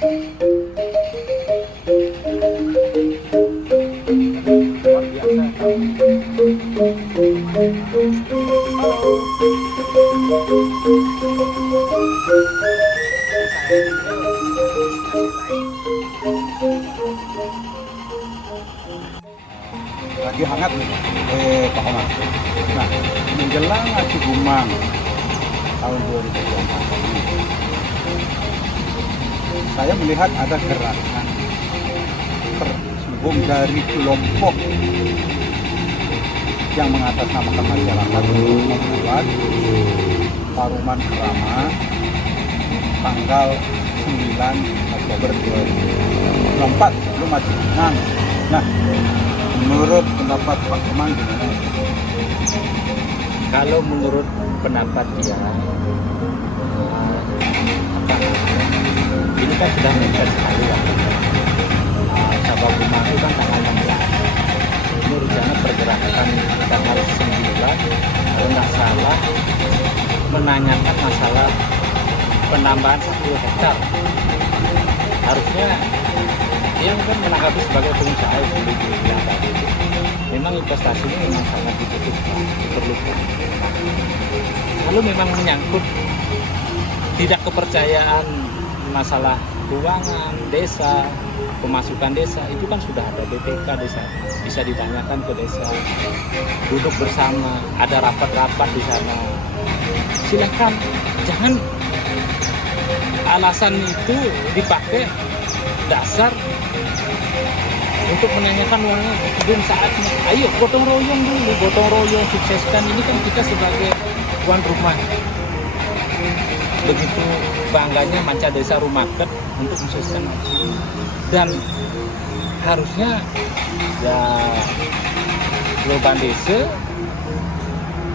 Luar biasa. Lagi hangat nih, Pak Omar. Nah, menjelang Aci Gumang tahun 2024 ini, saya melihat ada gerakan tersambung dari kelompok yang mengatasnamakan masyarakat untuk membuat Paruman Kerama tanggal 9 Oktober 2024 sebelum Aci Gumang. Nah, menurut pendapat Pak Kemang gimana? Kalau menurut pendapat dia, ini kan sudah meningkat sekali ya. Sabah Gumang itu kan tanggal 16. Ini rencana pergerakan tanggal 9, kalau nggak salah, menanyakan masalah penambahan 10 hektar. Harusnya dia kan menanggapi sebagai pengusaha seperti bilang tadi. Memang investasi ini memang sangat diperlukan. Kalau memang menyangkut tidak kepercayaan masalah keuangan desa, pemasukan desa, itu kan sudah ada BPK desa, bisa ditanyakan ke desa, duduk bersama, ada rapat-rapat di sana. Silakan, jangan alasan itu dipakai dasar untuk menanyakan uangnya belum saatnya. Ayo gotong royong dulu, gotong royong sukseskan. Ini kan kita sebagai tuan rumah, begitu bangganya manca desa Rumaket untuk mensukseskan Aci. Dan harusnya ya Loban Desa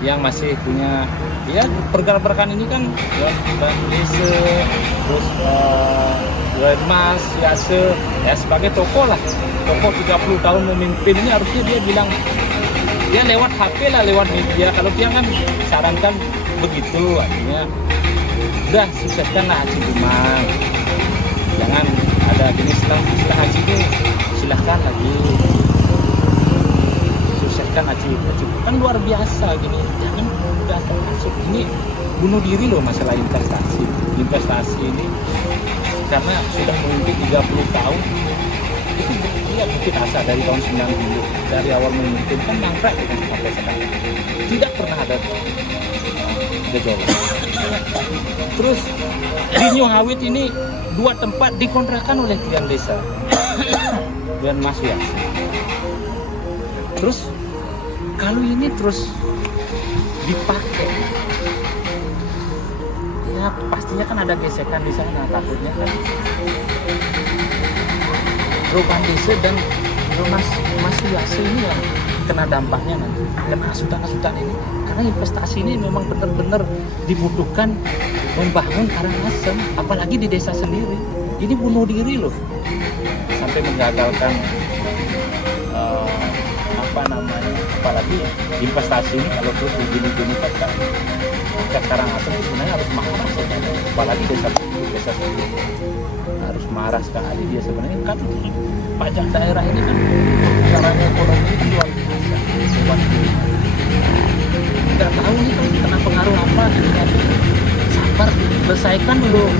yang masih punya ya pergerakan ini kan ya Loban Desa, terus Mas Yase ya sebagai tokoh lah, tokoh 30 tahun memimpin ini harusnya dia bilang ya lewat HP lah, lewat media. Kalau dia kan sarankan begitu, artinya udah sukseskanlah Aci Gumang, jangan ada gini setelah Aci itu silahkan lagi sukseskan Aci kan luar biasa gini, jangan udah termasuk ini bunuh diri loh masalah investasi ini, karena sudah memimpin 30 tahun itu dia bikin asa dari tahun 90, dari awal memimpin kan mangkrak kan sampai sekarang tidak pernah ada gejolak. Terus di New Hawit ini 2 tempat dikontrakan oleh Tian Desa dan Mas Yas. Terus kalau ini terus dipakai, ya pastinya kan ada gesekan di sana, takutnya kan Loban Desa dan Mas Yas ini yang kena dampaknya nanti, kena asutan ini, karena investasi ini memang benar-benar dibutuhkan membangun Karangasem, apalagi di desa sendiri. Ini bunuh diri loh, sampai menggagalkan apalagi investasi ini kalau terus begini-gini ke Karangasem sebenarnya harus marah sebenarnya, apalagi desa sendiri harus marah sekali dia sebenarnya kan. Pajak daerah ini kan caranya ekonomi itu luar biasa. Nggak tahu nih kan kena pengaruh apa gitu. Sabar, selesaikan dulu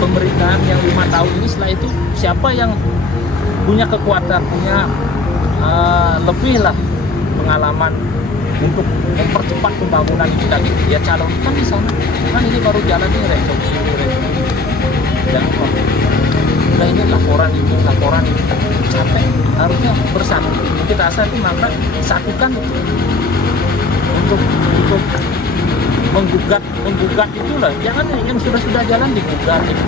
pemerintahan yang 5 tahun ini. Setelah itu siapa yang punya kekuatan, punya lebih lah pengalaman untuk mempercepat pembangunan ini lagi, ya calonkan di sana. Kan ini baru jalan ini recok. Jangan udah ini laporan ini capek, harusnya bersatu. Kita asal itu maka satukan untuk menggugat itulah, jangan yang sudah jalan digugat itu.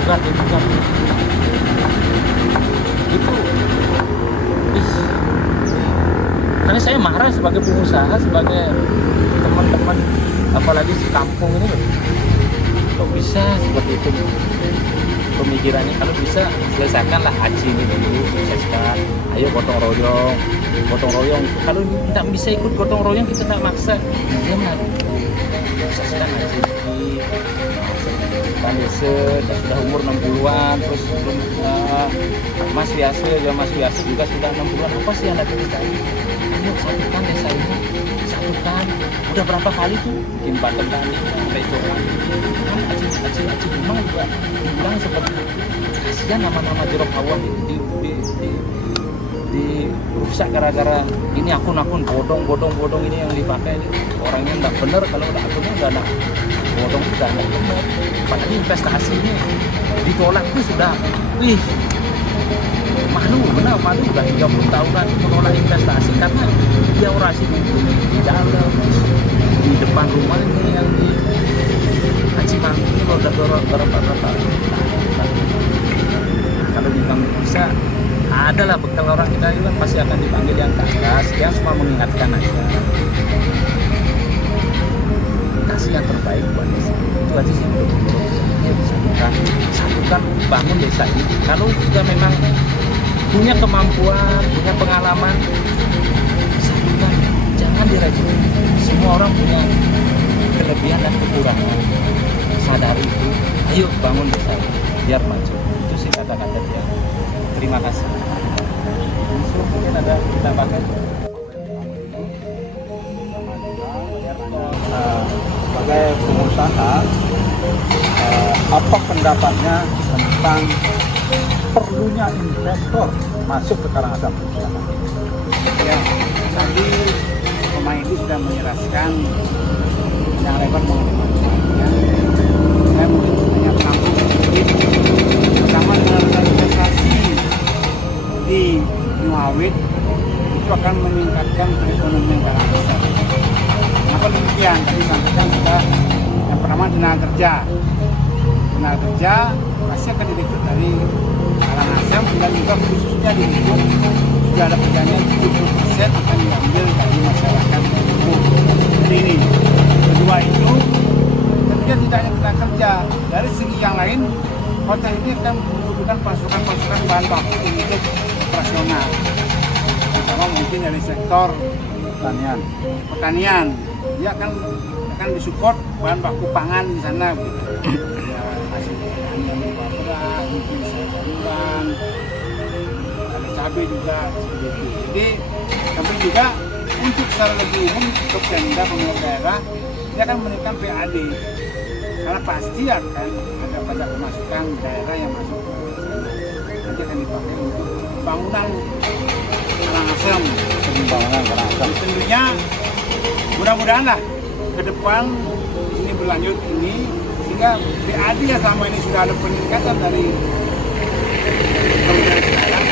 Karena saya marah sebagai pengusaha, sebagai teman-teman, apalagi sekampung ini loh, kok bisa seperti itu pemikirannya. Kalau bisa selesaikanlah Aci ini dulu, sukseskan. Ayo gotong royong. Kalau tidak bisa ikut gotong royong, kita tak maksa. Jangan sukseskan Aci ini. Desa sudah umur 60-an, terus Mas Wiase juga sudah 60-an. Apa sih yang ada di desa ini? Ayo satukan desa ini, satukan. Udah berapa kali tuh bikin paten tani, recoran, aci memang juga dibilang seperti itu. Kasihan nama-nama jeruk awam ini dirusak gara-gara ini akun-akun bodong ini yang dipakai ini. Orangnya nggak bener, kalau udah akunnya udah ada bodong udah nggak bener. Padahal investasi ini ditolak itu sudah, malu udah 30 tahunan menolak investasi karena dia orasi di dalam di depan rumah ini yang di Acimanggu ini udah berapa kalau dipanggil bisa ada lah bekal orang kita itu kan pasti akan dipanggil yang ke atas, dia cuma mengingatkan aja kasih yang terbaik buat desa itu aja sih satukan bangun desa ini. Kalau sudah memang punya kemampuan, punya pengalaman, satukan, jangan diracun. Semua orang punya kelebihan dan kekurangan, sadari itu. Ayo bangun desa biar maju. Itu sih kata-kata dia. Terima kasih. Unsur mungkin ada kita pakai. Sebagai pengusaha, apa pendapatnya tentang perlunya investor masuk ke Karangasem? Ya, tadi pemain itu sudah menjelaskan yang lebar mengenai manfaatnya. Saya mungkin hanya tambah sedikit. Pertama, dengan investasi di Nuawit itu akan meningkatkan perekonomian Karangasem. Kenapa demikian? Tadi sampaikan sudah yang pertama tenaga kerja pasti akan direkrut dari Karangasem dan juga khususnya di Ubud sudah ada kerjanya 70% akan diambil dari masyarakat Ubud. Jadi ini kedua itu tentunya tidak hanya tenaga kerja, dari segi yang lain kota ini akan membutuhkan pasukan bahan baku untuk operasional, terutama mungkin dari sektor pertanian. Dia akan disupport bahan baku pangan di sana gitu. Ya, hasil pertanian berupa beras, mungkin sayuran, ada cabai juga seperti itu. Jadi sampai juga untuk secara lebih umum untuk Pemda pemerintah daerah dia akan menaikkan PAD karena pasti akan ada pajak pemasukan daerah yang masuk ke sana. Nanti akan dipakai untuk pembangunan Karangasem. Tentunya mudah-mudahan lah ke depan ini berlanjut ini sehingga PAD yang selama ini sudah ada peningkatan dari kemudian sekarang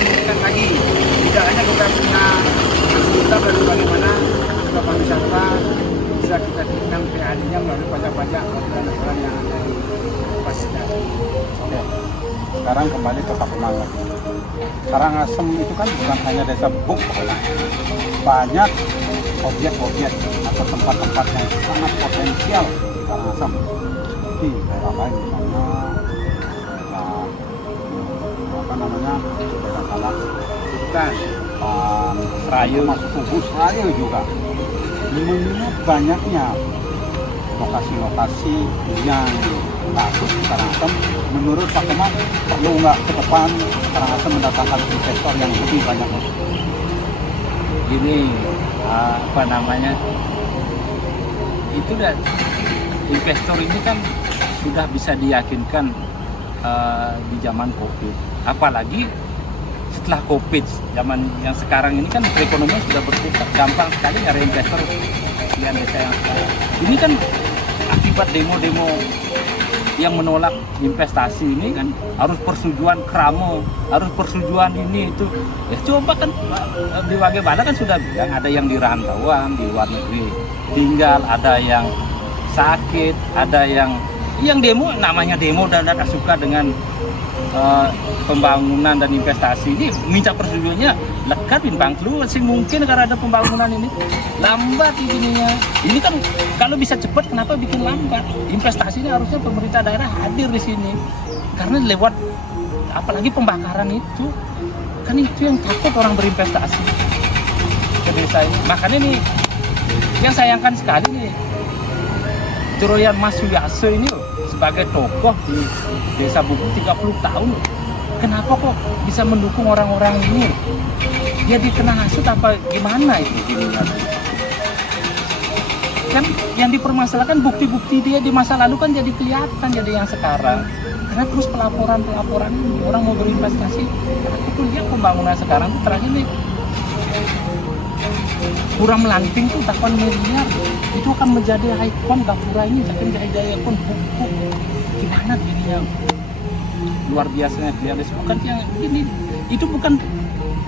meningkat lagi. Tidak hanya kita punya fasilitas dari bagaimana tempat wisata bisa kita tingkatkan PAD-nya melalui pajak-pajak laporan yang ada di fasilitas. Oke. Sekarang kembali ke Pak Kemangan. Karangasem itu kan bukan hanya desa Buk, banyak objek-objek atau tempat-tempat yang sangat potensial di Karangasem. Di daerah lain misalnya daerah Salak, Kutas, Serayu, masuk Ubud, Serayu juga. Mengingat banyaknya lokasi-lokasi yang bagus di Karangasem, menurut Pak Keman perlu nggak ke depan Karangasem mendatangkan investor yang lebih banyak? Gini, apa namanya, itu dan investor ini kan sudah bisa diyakinkan di zaman COVID, apalagi setelah COVID, zaman yang sekarang ini kan perekonomian sudah berputar, gampang sekali nyari investor di desa yang sekarang. Ini kan akibat demo-demo yang menolak investasi ini kan harus persetujuan Kramo, harus persetujuan ini itu. Ya coba kan di Wagebada kan sudah bilang ada yang di rantauan di luar negeri tinggal, ada yang sakit, ada yang demo, namanya demo dan tidak suka dengan pembangunan dan investasi ini, minta persetujuannya lekat bintang keluar sih mungkin karena ada pembangunan ini lambat ininya. Ini kan kalau bisa cepat kenapa bikin lambat? Investasi ini harusnya pemerintah daerah hadir di sini karena lewat apalagi pembakaran itu kan itu yang takut orang berinvestasi ke desa ini. Makanya nih yang sayangkan sekali nih Troyan Mas Wiyase ini loh, sebagai tokoh di Desa Bubuk 30 tahun loh. Kenapa kok bisa mendukung orang-orang ini? Dia dikena hasut apa gimana itu jadinya? Kan yang dipermasalahkan bukti-bukti dia di masa lalu kan jadi kelihatan, jadi yang sekarang. Karena terus pelaporan ini, orang mau berinvestasi. Aku tuh lihat pembangunan sekarang tuh terakhir nih Pura Melanting tuh 8 miliar. Itu akan menjadi ikon Gapura ini, akan menjadi ikon buku. Gimana dirinya? Luar biasanya dia. Bukan yang ini, itu bukan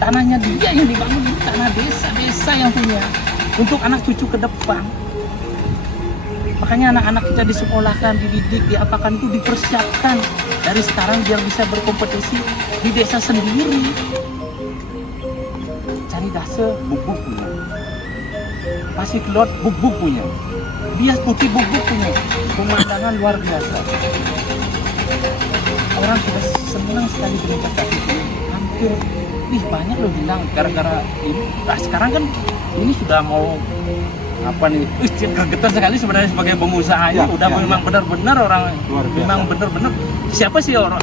tanahnya dia yang dibangun, itu tanah desa yang punya untuk anak cucu ke depan. Makanya anak-anak kita disekolahkan, dididik, diapakan itu dipersiapkan dari sekarang biar bisa berkompetisi di desa sendiri. Cari dase bubuk punya, Pasir Kelot bubuk punya, Bias Putih bubuk punya, pemandangan luar biasa. Orang sudah senang sekali berinvestasi ini. Hampir banyak loh bilang gara-gara ini. Nah, sekarang kan ini sudah mau apa nih? Kagetan sekali sebenarnya sebagai pengusaha ini. Udah memang benar-benar orang memang benar-benar siapa sih orang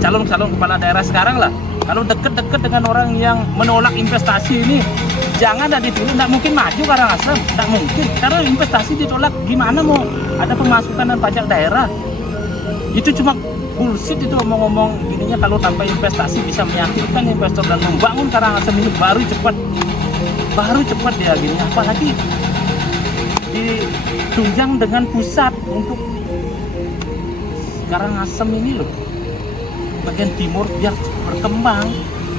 calon kepala daerah sekarang lah. Kalau deket-deket dengan orang yang menolak investasi ini, jangan ada dipilih, nggak mungkin maju Karangasem, nggak mungkin. Karena investasi ditolak, gimana mau ada pemasukan dan pajak daerah? Itu cuma bullshit itu ngomong-ngomong ininya. Kalau tanpa investasi bisa meyakinkan investor dan membangun Karangasem ini baru cepat dia gini. Apalagi ditunjang dengan pusat untuk Karangasem ini loh, bagian timur biar berkembang,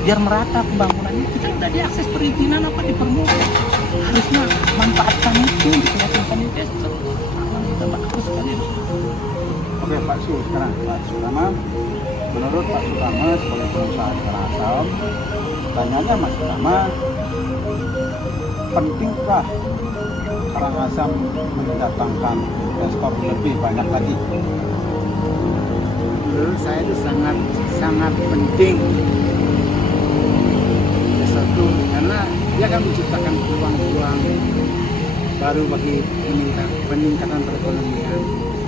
biar merata pembangunannya. Kita udah diakses perizinan apa dipermudah, harusnya manfaatkan itu dilakukan investor. Kita bagus sekali. Oke Pak Su, sekarang Pak Sutama, menurut Pak Sutama sebagai pengusaha di Karangasem, tanyanya Mas Sutama, pentingkah Karangasem mendatangkan investor lebih banyak lagi? Menurut saya itu sangat penting. Satu, karena dia akan menciptakan peluang-peluang baru bagi peningkatan perekonomian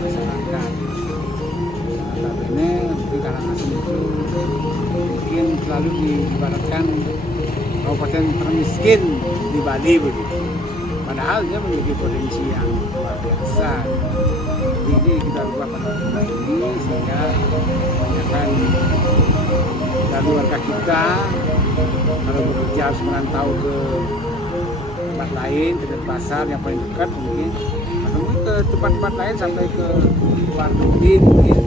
masyarakat. Ini di Karangasem itu mungkin selalu diibaratkan kabupaten termiskin di Bali begitu. Padahal dia memiliki potensi yang luar biasa. Jadi kita ubah paradigma ini sehingga kebanyakan dari warga kita kalau bekerja harus merantau ke tempat lain, ke pasar yang paling dekat mungkin, atau mungkin ke tempat-tempat lain sampai ke luar negeri mungkin.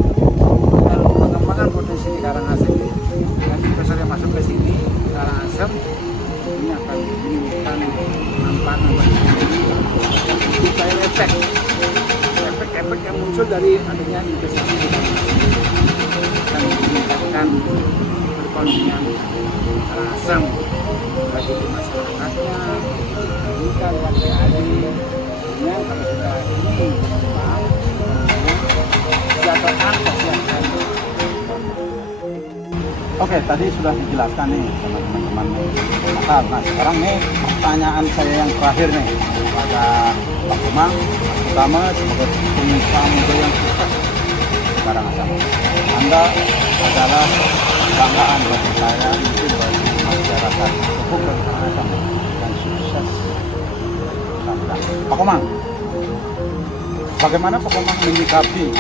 Dan pengembangan potensi di Karangasem dan investor yang masuk ke sini Karangasem ini akan menimbulkan manfaat efek yang muncul dari adanya investasi di Karangasem dan meningkatkan perekonomian Karangasem bagi masyarakatnya, meningkatkan warga adik. Kalau sudah ini berkembang, kesejahteraan. Oke, tadi sudah dijelaskan nih sama teman-teman. Nah, sekarang nih pertanyaan saya yang terakhir nih kepada Pak Kumang, pertama sebagai pengusaha muda yang sukses di Karangasem. Anda adalah kebanggaan bagi saya, mungkin bagi masyarakat hukum dan Karangasem yang sukses. Pak Kumang, bagaimana Pak Kumang menyikapi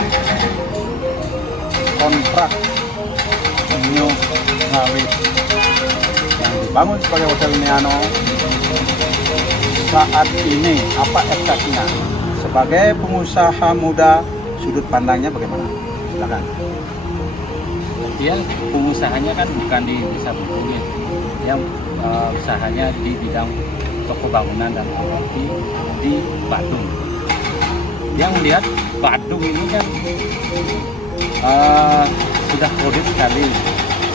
kontrak New Ngawit yang dibangun sebagai Hotel Neano saat ini? Apa efeknya sebagai pengusaha muda? Sudut pandangnya bagaimana? Silakan. Dia pengusahanya kan bukan di desa Bubuk, yang usahanya di bidang toko bangunan dan properti di Badung. Dia melihat Badung ini kan sudah kredit sekali.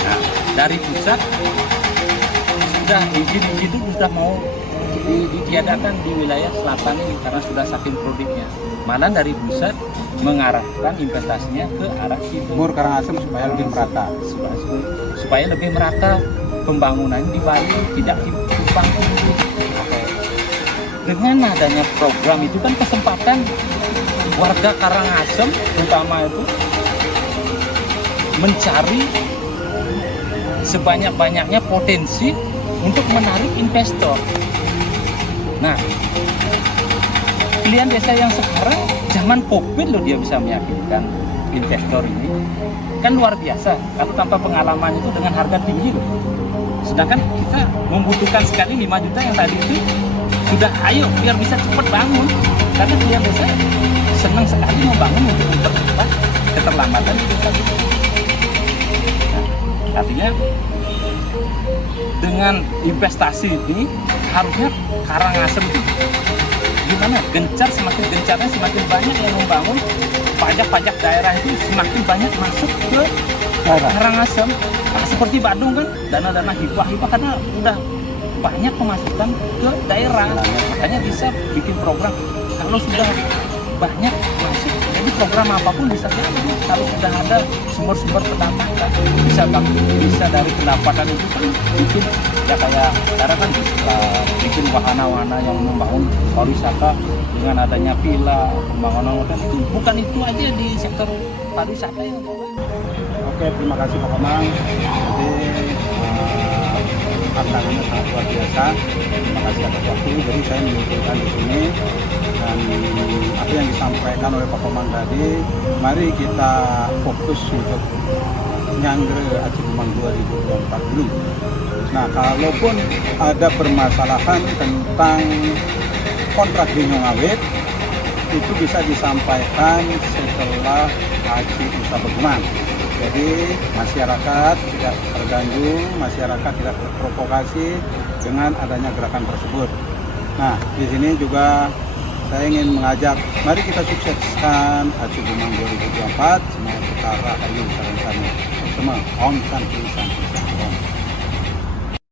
Nah, dari pusat sudah izin itu sudah mau ditiadakan di wilayah selatan ini karena sudah saking produknya. Malah dari pusat mengarahkan investasinya ke arah timur Karangasem supaya lebih merata. Supaya lebih merata pembangunan di Bali, tidak tumpang tindih. Dengan adanya program itu kan kesempatan warga Karangasem terutama itu mencari sebanyak-banyaknya potensi untuk menarik investor. Nah, pilihan desa yang sekarang zaman COVID loh dia bisa meyakinkan investor ini. Kan luar biasa kalau tanpa pengalaman itu dengan harga tinggi loh. Sedangkan kita membutuhkan sekali 5 juta yang tadi itu sudah ayo biar bisa cepat bangun. Karena pilihan desa senang sekali membangun untuk mempercepat keterlambatan di desa itu. Nah, artinya dengan investasi ini harusnya Karangasem itu gimana? Semakin gencarnya semakin banyak yang membangun, pajak-pajak daerah itu semakin banyak masuk ke Karangasem. Nah, seperti Badung kan dana-dana hibah karena udah banyak pemasukan ke daerah, makanya bisa bikin program. Kalau sudah banyak masuk, jadi program apapun bisa jadi. Kalau sudah ada sumber-sumber pendapatan, bisa dari pendapatan itu kan bikin ya kayak sekarang kan bisa bikin wahana-wahana yang membangun pariwisata dengan adanya villa, pembangunan hotel itu bukan itu aja di sektor pariwisata yang Oke, terima kasih Pak Komang. Jadi tantangannya sangat luar biasa. Terima kasih atas waktu. Jadi saya menyimpulkan di sini dan apa yang disampaikan oleh Pak Komang tadi, mari kita fokus untuk Nyangre Aci Bumang 2024 dulu. Nah, kalaupun ada permasalahan tentang kontrak di Nyongawet, itu bisa disampaikan setelah Aci Nusa Berkembang. Jadi masyarakat tidak terganggu, masyarakat tidak terprovokasi dengan adanya gerakan tersebut. Nah, di sini juga saya ingin mengajak, mari kita sukseskan Aci Bumang 2024. Semoga kita rahayu bersama-sama. Om Santi Santi Santi.